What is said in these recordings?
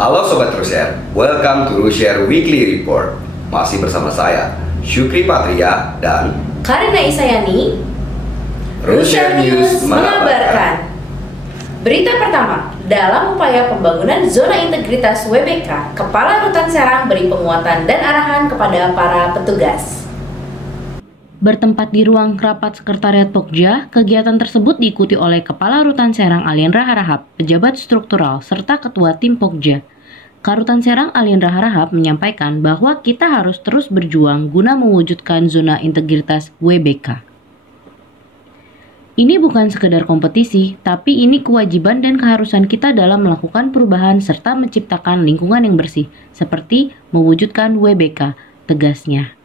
Halo Sobat Rushare, welcome to Rushare Weekly Report. Masih bersama saya, Syukri Patria dan Karina Isayani. Rushare News mengabarkan. Berita pertama, dalam upaya pembangunan zona integritas WBK, Kepala Rutan Serang beri penguatan dan arahan kepada para petugas. Bertempat di ruang rapat Sekretariat Pokja, kegiatan tersebut diikuti oleh Kepala Rutan Serang Aliendra Harahap, pejabat struktural, serta Ketua Tim Pokja. Karutan Serang Aliendra Harahap menyampaikan bahwa kita harus terus berjuang guna mewujudkan zona integritas WBK. Ini bukan sekedar kompetisi, tapi ini kewajiban dan keharusan kita dalam melakukan perubahan serta menciptakan lingkungan yang bersih, seperti mewujudkan WBK, tegasnya.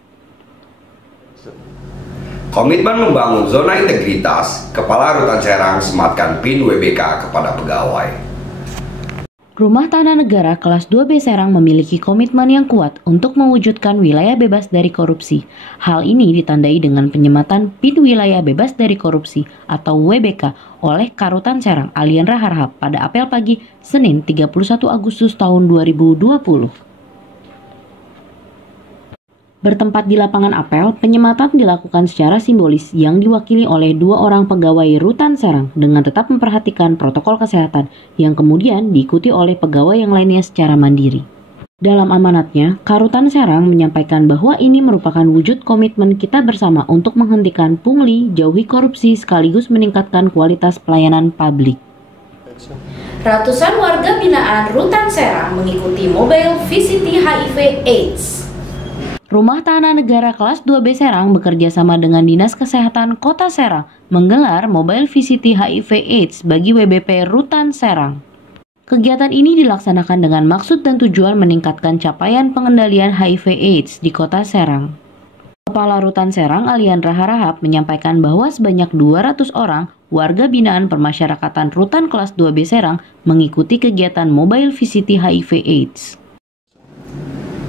Komitmen membangun zona integritas, Kepala Rutan Serang sematkan PIN WBK kepada pegawai. Rumah Tanah Negara kelas 2B Serang memiliki komitmen yang kuat untuk mewujudkan wilayah bebas dari korupsi. Hal ini ditandai dengan penyematan PIN Wilayah Bebas dari Korupsi atau WBK oleh Karutan Serang Aliendra Harahap pada apel pagi Senin 31 Agustus tahun 2020. Bertempat di lapangan apel, penyematan dilakukan secara simbolis yang diwakili oleh 2 orang pegawai Rutan Serang dengan tetap memperhatikan protokol kesehatan yang kemudian diikuti oleh pegawai yang lainnya secara mandiri. Dalam amanatnya, Karutan Serang menyampaikan bahwa ini merupakan wujud komitmen kita bersama untuk menghentikan pungli, jauhi korupsi sekaligus meningkatkan kualitas pelayanan publik. Ratusan warga binaan Rutan Serang mengikuti Mobile VCT HIV/AIDS. Rumah Tanah Negara kelas 2B Serang bekerja sama dengan Dinas Kesehatan Kota Serang menggelar Mobile VCT HIV/AIDS bagi WBP Rutan Serang. Kegiatan ini dilaksanakan dengan maksud dan tujuan meningkatkan capaian pengendalian HIV/AIDS di Kota Serang. Kepala Rutan Serang Aliendra Harahap menyampaikan bahwa sebanyak 200 orang warga binaan permasyarakatan Rutan kelas 2B Serang mengikuti kegiatan Mobile VCT HIV/AIDS.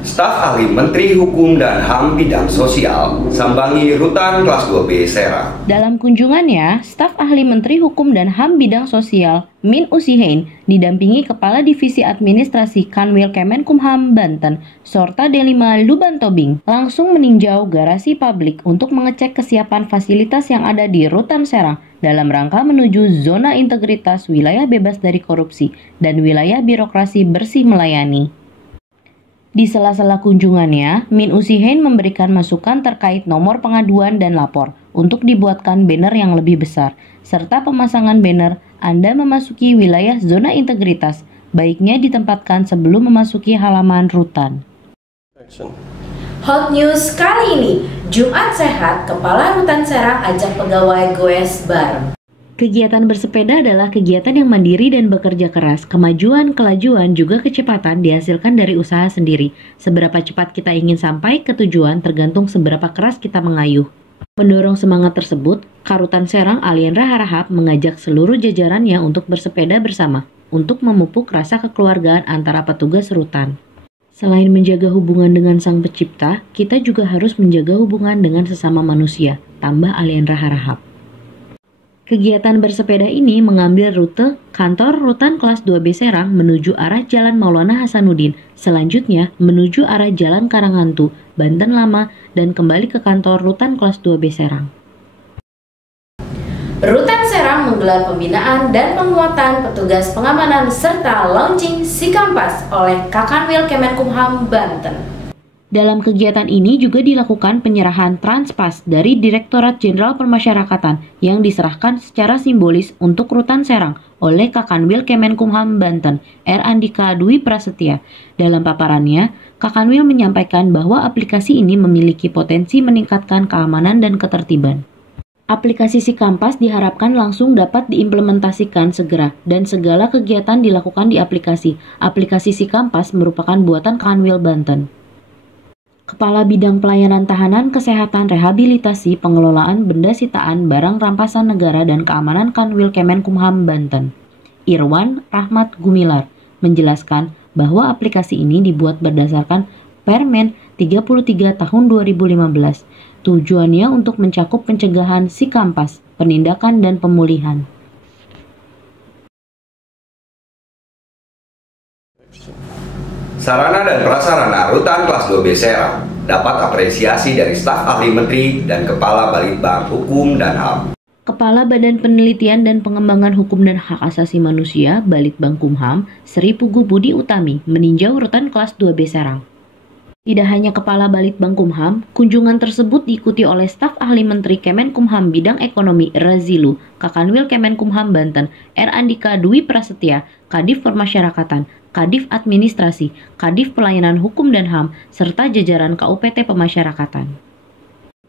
Staf Ahli Menteri Hukum dan HAM Bidang Sosial sambangi Rutan kelas 2B Serang. Dalam kunjungannya, staf Ahli Menteri Hukum dan HAM Bidang Sosial Min Usihain didampingi Kepala Divisi Administrasi Kanwil Kemenkumham Banten, serta D5 Luban Tobing, langsung meninjau garasi publik untuk mengecek kesiapan fasilitas yang ada di Rutan Serang dalam rangka menuju zona integritas wilayah bebas dari korupsi dan wilayah birokrasi bersih melayani. Di sela-sela kunjungannya, Min Usihain memberikan masukan terkait nomor pengaduan dan lapor untuk dibuatkan banner yang lebih besar, serta pemasangan banner Anda memasuki wilayah zona integritas, baiknya ditempatkan sebelum memasuki halaman rutan. Hot News kali ini, Jumat Sehat, Kepala Rutan Serang ajak pegawai goes bareng. Kegiatan bersepeda adalah kegiatan yang mandiri dan bekerja keras. Kemajuan, kelajuan, juga kecepatan dihasilkan dari usaha sendiri. Seberapa cepat kita ingin sampai ke tujuan tergantung seberapa keras kita mengayuh. Mendorong semangat tersebut, Karutan Serang Aliendra Harahap mengajak seluruh jajarannya untuk bersepeda bersama, untuk memupuk rasa kekeluargaan antara petugas rutan. Selain menjaga hubungan dengan Sang Pencipta, kita juga harus menjaga hubungan dengan sesama manusia, tambah Aliendra Harahap. Kegiatan bersepeda ini mengambil rute kantor Rutan kelas 2B Serang menuju arah Jalan Maulana Hasanuddin, selanjutnya menuju arah Jalan Karanghantu, Banten Lama, dan kembali ke kantor Rutan kelas 2B Serang. Rutan Serang menggelar pembinaan dan penguatan petugas pengamanan serta launching Sikampas oleh Kakanwil Kemenkumham Banten. Dalam kegiatan ini juga dilakukan penyerahan Transpas dari Direktorat Jenderal Permasyarakatan yang diserahkan secara simbolis untuk Rutan Serang oleh Kakanwil Kemenkumham Banten, R. Andika Dwi Prasetya. Dalam paparannya, Kakanwil menyampaikan bahwa aplikasi ini memiliki potensi meningkatkan keamanan dan ketertiban. Aplikasi SiKampas diharapkan langsung dapat diimplementasikan segera dan segala kegiatan dilakukan di aplikasi. Aplikasi SiKampas merupakan buatan Kanwil Banten. Kepala Bidang Pelayanan Tahanan, Kesehatan, Rehabilitasi, Pengelolaan Benda Sitaan, Barang Rampasan Negara dan Keamanan Kanwil Kemenkumham Banten, Irwan Rahmat Gumilar, menjelaskan bahwa aplikasi ini dibuat berdasarkan Permen 33 tahun 2015. Tujuannya untuk mencakup pencegahan SiKampas, penindakan dan pemulihan. Sarana dan prasarana Rutan Kelas 2B Serang dapat apresiasi dari staf ahli menteri dan Kepala Balitbang Hukum dan HAM. Kepala Badan Penelitian dan Pengembangan Hukum dan Hak Asasi Manusia Balitbang Kumham, Sri Pugu Budi Utami, meninjau Rutan Kelas 2B Serang. Tidak hanya Kepala Balitbang Kumham, kunjungan tersebut diikuti oleh staf ahli Menteri Kemenkumham Bidang Ekonomi Razilu, Kakanwil Kemenkumham Banten, R. Andika Dwi Prasetya, Kadif Permasyarakatan, Kadif Administrasi, Kadif Pelayanan Hukum dan HAM, serta jajaran KUPT Pemasyarakatan.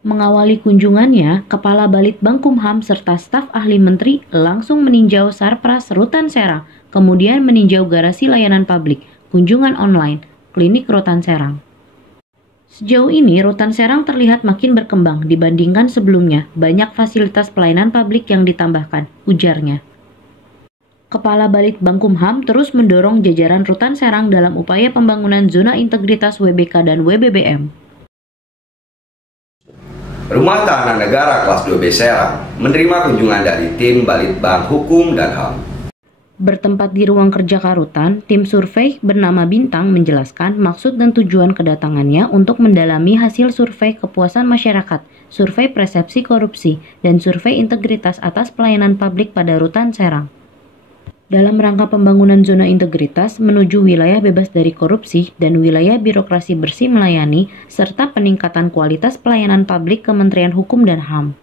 Mengawali kunjungannya, Kepala Balitbang Kumham serta staf ahli Menteri langsung meninjau Sarpras Rutan Serang, kemudian meninjau garasi layanan publik, kunjungan online, klinik Rutan Serang. Sejauh ini, Rutan Serang terlihat makin berkembang dibandingkan sebelumnya. Banyak fasilitas pelayanan publik yang ditambahkan, ujarnya. Kepala Balitbang Kumham terus mendorong jajaran Rutan Serang dalam upaya pembangunan zona integritas WBK dan WBBM. Rumah Tahanan Negara Kelas 2B Serang menerima kunjungan dari tim Balitbang Hukum dan HAM. Bertempat di ruang kerja Karutan, tim survei bernama Bintang menjelaskan maksud dan tujuan kedatangannya untuk mendalami hasil survei kepuasan masyarakat, survei persepsi korupsi, dan survei integritas atas pelayanan publik pada Rutan Serang. Dalam rangka pembangunan zona integritas menuju wilayah bebas dari korupsi dan wilayah birokrasi bersih melayani, serta peningkatan kualitas pelayanan publik Kementerian Hukum dan HAM.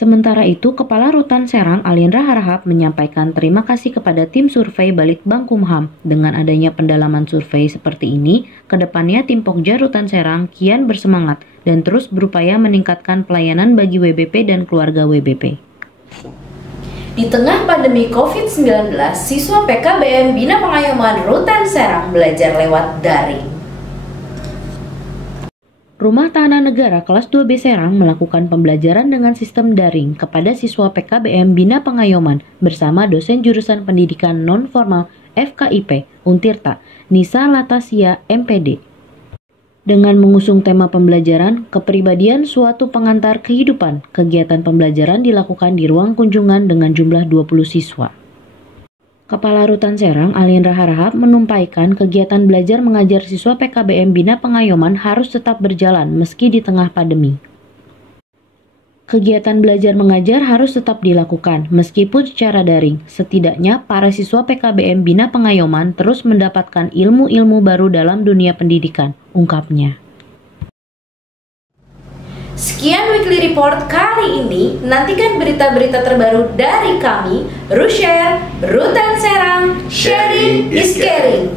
Sementara itu, Kepala Rutan Serang Aliendra Harahap menyampaikan terima kasih kepada tim survei Balitbang Kumham. Dengan adanya pendalaman survei seperti ini, kedepannya tim Pokja Rutan Serang kian bersemangat dan terus berupaya meningkatkan pelayanan bagi WBP dan keluarga WBP. Di tengah pandemi COVID-19, siswa PKBM Bina Pengayoman Rutan Serang belajar lewat daring. Rumah Tahanan Negara Kelas 2B Serang melakukan pembelajaran dengan sistem daring kepada siswa PKBM Bina Pengayoman bersama dosen jurusan pendidikan non-formal FKIP Untirta, Nisa Latasia MPD. Dengan mengusung tema pembelajaran, kepribadian suatu pengantar kehidupan, kegiatan pembelajaran dilakukan di ruang kunjungan dengan jumlah 20 siswa. Kepala Rutan Serang Aliendra Harahap menumpaikan kegiatan belajar mengajar siswa PKBM Bina Pengayoman harus tetap berjalan meski di tengah pandemi. Kegiatan belajar mengajar harus tetap dilakukan meskipun secara daring. Setidaknya para siswa PKBM Bina Pengayoman terus mendapatkan ilmu-ilmu baru dalam dunia pendidikan, ungkapnya. Sekian Weekly Report kali ini. Nantikan berita-berita terbaru dari kami, Rushare, Rutan Serang, Sharing is Caring.